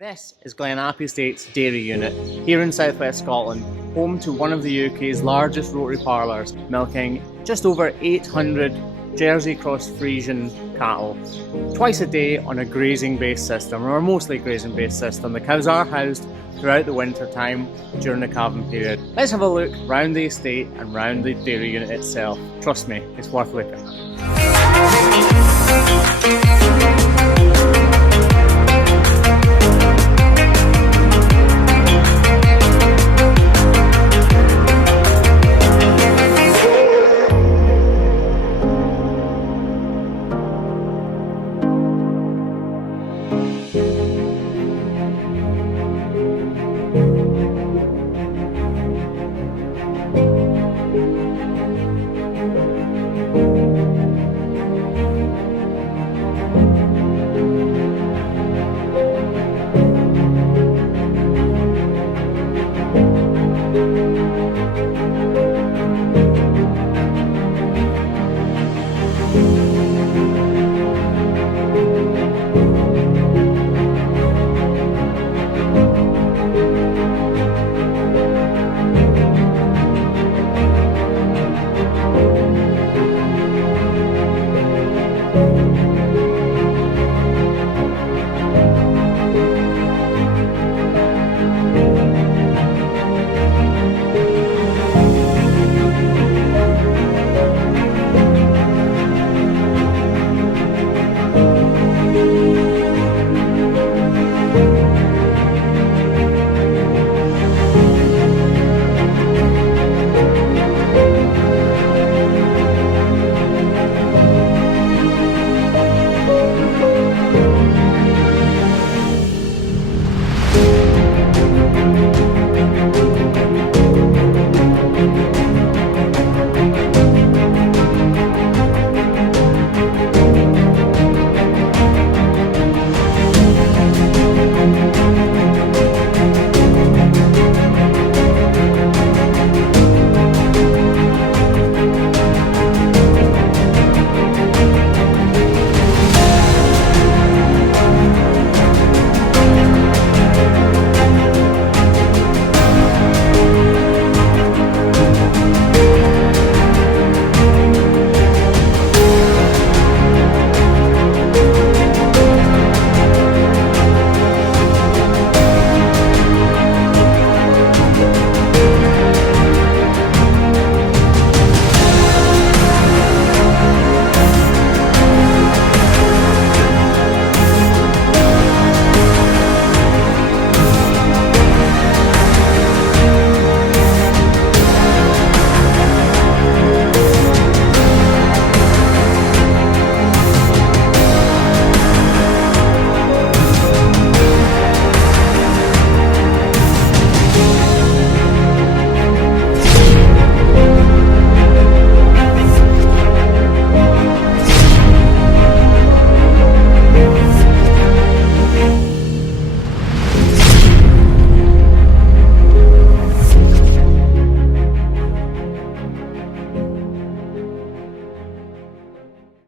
This is Glenapp Estate's dairy unit, here in southwest Scotland, home to one of the UK's largest rotary parlours, milking just over 800 Jersey Cross Friesian cattle. Twice a day on a grazing-based system, or mostly grazing-based system. The cows are housed throughout the winter time during the calving period. Let's have a look round the estate and round the dairy unit itself. Trust me, it's worth looking at.